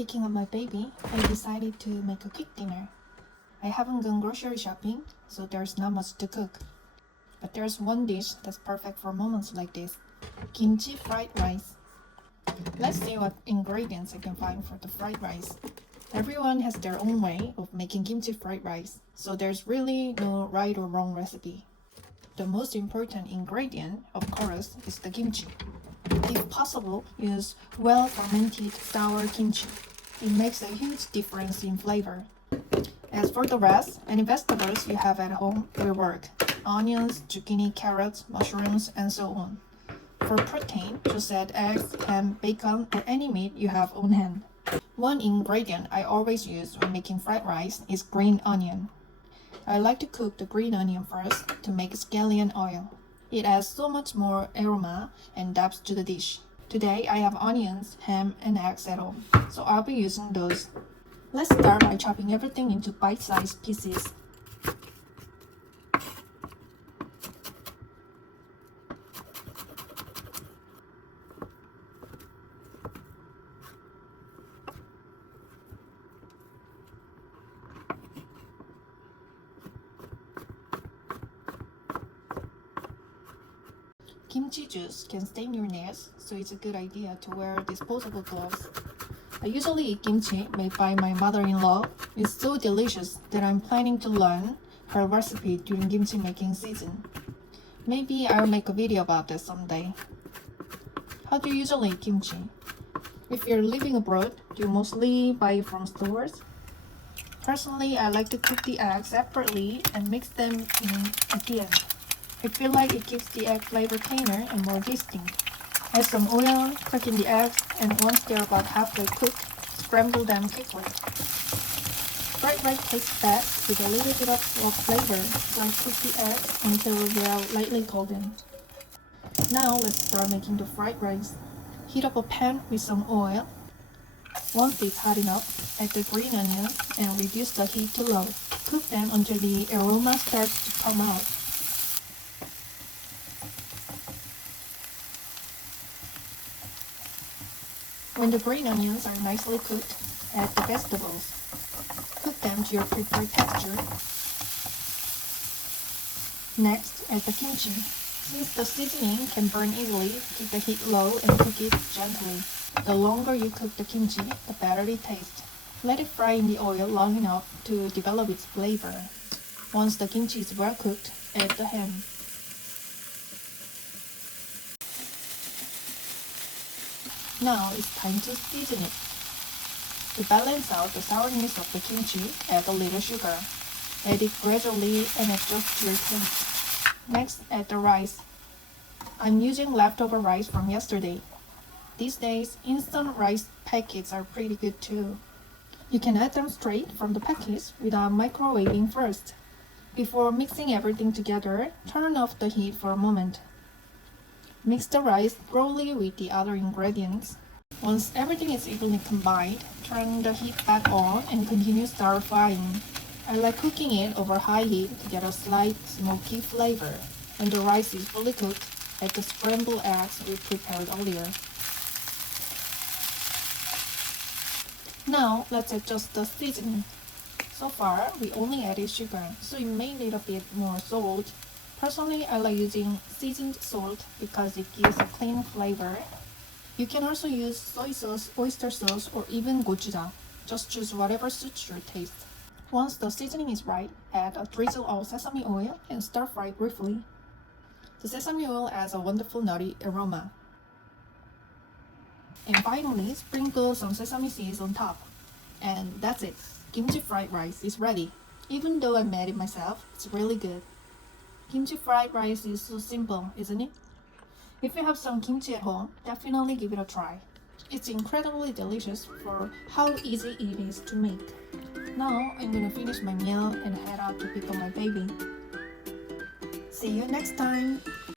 picking up my baby, I decided to make a quick dinner. I haven't gone grocery shopping, so there's not much to cook. But there's one dish that's perfect for moments like this: kimchi fried rice. Let's see what ingredients I can find for the fried rice. Everyone has their own way of making kimchi fried rice, so there's really no right or wrong recipe. The most important ingredient, of course, is the kimchi. If possible, use well-fermented sour kimchi. It makes a huge difference in flavor. As for the rest, any vegetables you have at home will work: onions, zucchini, carrots, mushrooms, and so on. For protein, just add eggs, ham, bacon, or any meat you have on hand. One ingredient I always use when making fried rice is green onion. I like to cook the green onion first to make scallion oil. It adds so much more aroma and depth to the dish. Today I have onions, ham, and eggs at home, so I'll be using those. Let's start by chopping everything into bite-sized pieces. Kimchi juice can stain your nails, so it's a good idea to wear disposable gloves. I usually eat kimchi made by my mother-in-law. It's so delicious that I'm planning to learn her recipe during kimchi making season. Maybe I'll make a video about this someday. How do you usually eat kimchi? If you're living abroad, do you mostly buy it from stores? Personally, I like to cook the eggs separately and mix them in at the end. I feel like it keeps the egg flavor cleaner and more distinct. Add some oil, crack in the eggs, and once they're about halfway cooked, scramble them quickly. Fried rice tastes best with a little bit of salt flavor, so I cook the eggs until they are lightly golden. Now let's start making the fried rice. Heat up a pan with some oil. Once it's hot enough, add the green onions and reduce the heat to low. Cook them until the aroma starts to come out. When the green onions are nicely cooked, add the vegetables. Cook them to your preferred texture. Next, add the kimchi. Since the seasoning can burn easily, keep the heat low and cook it gently. The longer you cook the kimchi, the better it tastes. Let it fry in the oil long enough to develop its flavor. Once the kimchi is well cooked, add the ham. Now it's time to season it. To balance out the sourness of the kimchi, add a little sugar. Add it gradually and adjust to your taste. Next, add the rice. I'm using leftover rice from yesterday. These days, instant rice packets are pretty good too. You can add them straight from the packets without microwaving first. Before mixing everything together, turn off the heat for a moment. Mix the rice thoroughly with the other ingredients. Once everything is evenly combined, turn the heat back on and continue stir frying. I like cooking it over high heat to get a slight smoky flavor. When the rice is fully cooked, add the scrambled eggs we prepared earlier. Now let's adjust the seasoning. So far, we only added sugar, so you may need a bit more salt. Personally, I like using seasoned salt because it gives a clean flavor. You can also use soy sauce, oyster sauce, or even gochujang. Just choose whatever suits your taste. Once the seasoning is right, add a drizzle of sesame oil and stir fry briefly. The sesame oil adds a wonderful nutty aroma. And finally, sprinkle some sesame seeds on top. And that's it. Kimchi fried rice is ready. Even though I made it myself, it's really good. Kimchi fried rice is so simple, isn't it? If you have some kimchi at home, definitely give it a try. It's incredibly delicious for how easy it is to make. Now I'm gonna finish my meal and head out to pick up my baby. See you next time!